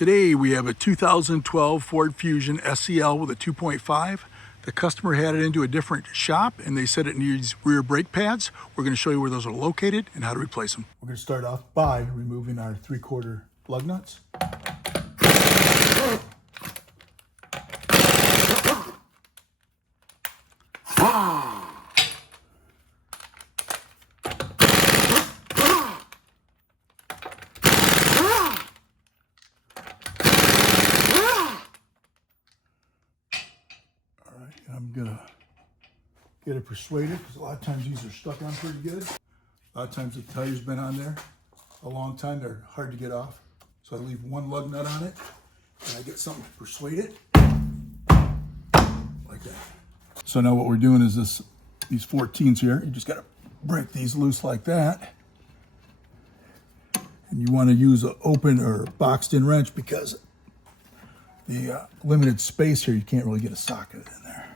Today we have a 2012 Ford Fusion SEL with a 2.5. The customer had it into a different shop and they said it needs rear brake pads. We're going to show you where those are located and how to replace them. We're going to start off by removing our 3/4 lug nuts. I'm gonna get it persuaded because a lot of times these are stuck on pretty good. A lot of times the tire's been on there a long time, they're hard to get off. So I leave one lug nut on it and I get something to persuade it like that. So now what we're doing is these 14s here, you just gotta break these loose like that. And you wanna use an open or boxed in wrench because the limited space here, you can't really get a socket in there.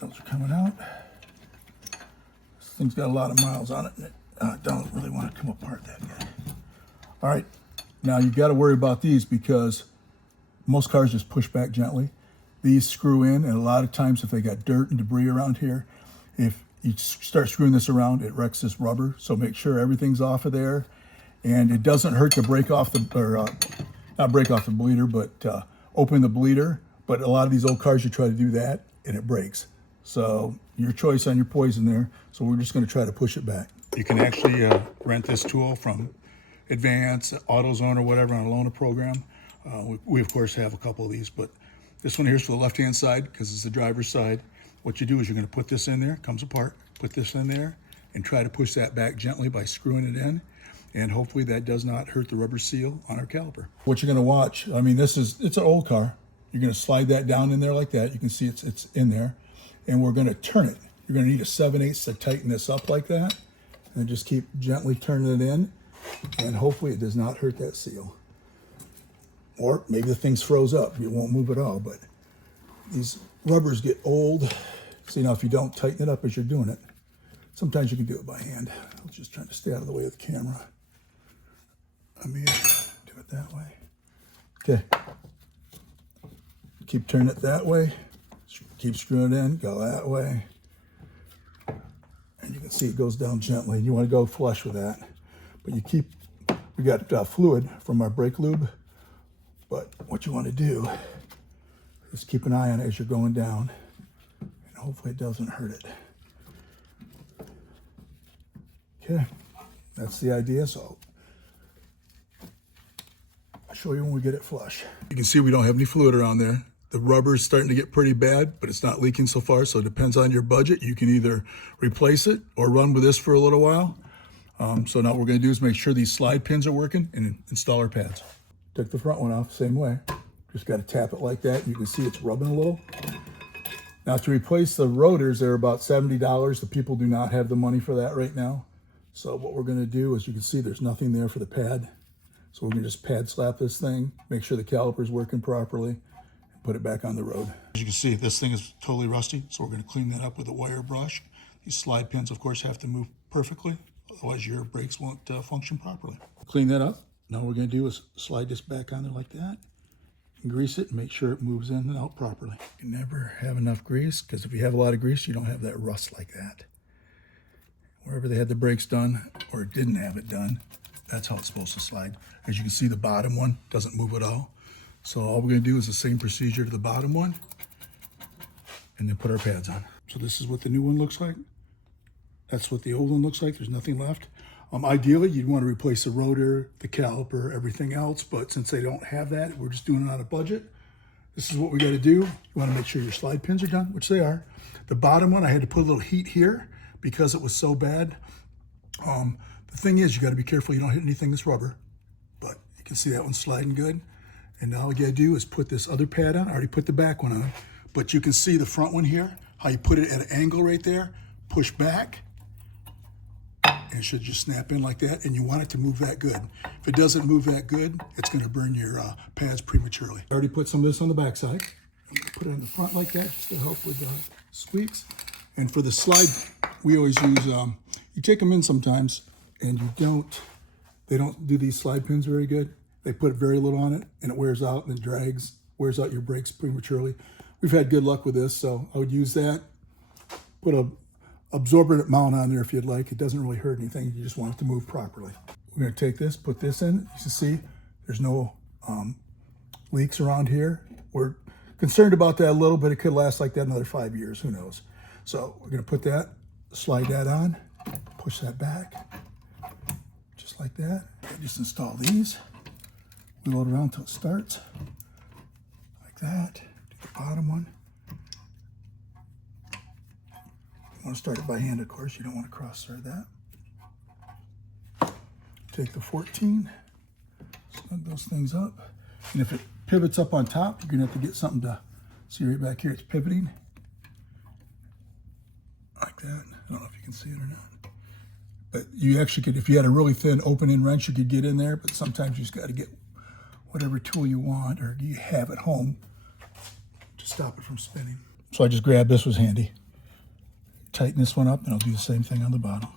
Those are coming out. This thing's got a lot of miles on it, and it don't really want to come apart that good. All right, now you've got to worry about these because most cars just push back gently. These screw in, and a lot of times if they got dirt and debris around here, if you start screwing this around, it wrecks this rubber. So make sure everything's off of there, and it doesn't hurt to break off the, or not break off the bleeder, but open the bleeder. But a lot of these old cars, you try to do that, and it breaks. So your choice on your poison there. So we're just going to try to push it back. You can actually rent this tool from Advance, AutoZone, or whatever on a loaner program. We of course have a couple of these, but this one here is for the left-hand side because it's the driver's side. What you do is you're going to put this in there, it comes apart, put this in there, and try to push that back gently by screwing it in. And hopefully that does not hurt the rubber seal on our caliper. What you're going to watch, I mean, it's an old car. You're going to slide that down in there like that. You can see it's in there. And we're going to turn it. You're going to need a 7/8 to tighten this up like that. And just keep gently turning it in. And hopefully it does not hurt that seal. Or maybe the thing's froze up. It won't move at all. But these rubbers get old. So, you know, if you don't tighten it up as you're doing it, sometimes you can do it by hand. I was just trying to stay out of the way of the camera. I mean, do it that way. Okay. Keep turning it that way. Keep screwing it in, go that way. And you can see it goes down gently. You want to go flush with that. But we got fluid from our brake lube. But what you want to do is keep an eye on it as you're going down. And hopefully it doesn't hurt it. Okay, that's the idea. So I'll show you when we get it flush. You can see we don't have any fluid around there. The rubber is starting to get pretty bad, but it's not leaking so far, so it depends on your budget. You can either replace it or run with this for a little while. So now what we're going to do is make sure these slide pins are working and install our pads. Took the front one off, same way. Just got to tap it like that. You can see it's rubbing a little. Now to replace the rotors, they're about $70. The people do not have the money for that right now. So what we're going to do is you can see there's nothing there for the pad. So we're going to just pad slap this thing, make sure the caliper's working properly. Put it back on the road. As you can see, this thing is totally rusty, so we're going to clean that up with a wire brush. These slide pins, of course, have to move perfectly, otherwise your brakes won't function properly. Clean that up. Now what we're going to do is slide this back on there like that, and grease it and make sure it moves in and out properly. You never have enough grease, because if you have a lot of grease, you don't have that rust like that. Wherever they had the brakes done, or didn't have it done, that's how it's supposed to slide. As you can see, the bottom one doesn't move at all. So all we're going to do is the same procedure to the bottom one and then put our pads on. So this is what the new one looks like. That's what the old one looks like. There's nothing left. Ideally, you'd want to replace the rotor, the caliper, everything else. But since they don't have that, we're just doing it on a budget. This is what we got to do. You want to make sure your slide pins are done, which they are. The bottom one, I had to put a little heat here because it was so bad. The thing is, you got to be careful you don't hit anything that's rubber. But you can see that one's sliding good. And now all you gotta do is put this other pad on. I already put the back one on, but you can see the front one here, how you put it at an angle right there, push back, and it should just snap in like that, and you want it to move that good. If it doesn't move that good, it's gonna burn your pads prematurely. I already put some of this on the back side. I'm gonna put it in the front like that, just to help with the squeaks. And for the slide, we always use, you take them in sometimes, and they don't do these slide pins very good. They put very little on it and it wears out and then wears out your brakes prematurely. We've had good luck with this, so I would use that. Put a absorbent mount on there if you'd like. It doesn't really hurt anything. You just want it to move properly. We're going to take this, put this in. You can see there's no leaks around here. We're concerned about that a little, but it could last like that another 5 years. Who knows? So we're going to put that, slide that on, push that back, just like that. Just install these. We load it around until it starts, like that. Do the bottom one. You want to start it by hand, of course. You don't want to cross-thread that. Take the 14, snug those things up. And if it pivots up on top, you're going to have to get something to see right back here. It's pivoting like that. I don't know if you can see it or not. But you actually could, if you had a really thin open-end wrench, you could get in there. But sometimes you just got to get whatever tool you want or you have at home to stop it from spinning. So I just grabbed this, was handy. Tighten this one up and I'll do the same thing on the bottom.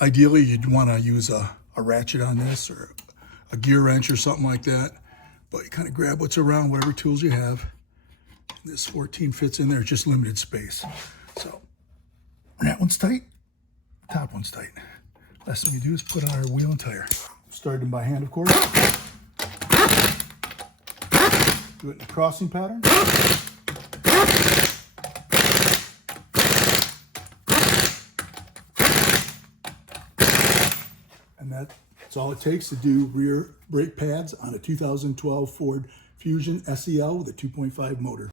Ideally, you'd want to use a ratchet on this or a gear wrench or something like that. But you kind of grab what's around, whatever tools you have. This 14 fits in there, just limited space. So that one's tight, top one's tight. Last thing you do is put on our wheel and tire. Start them by hand, of course. Do it in a crossing pattern. And that's all it takes to do rear brake pads on a 2012 Ford Fusion SEL with a 2.5 motor.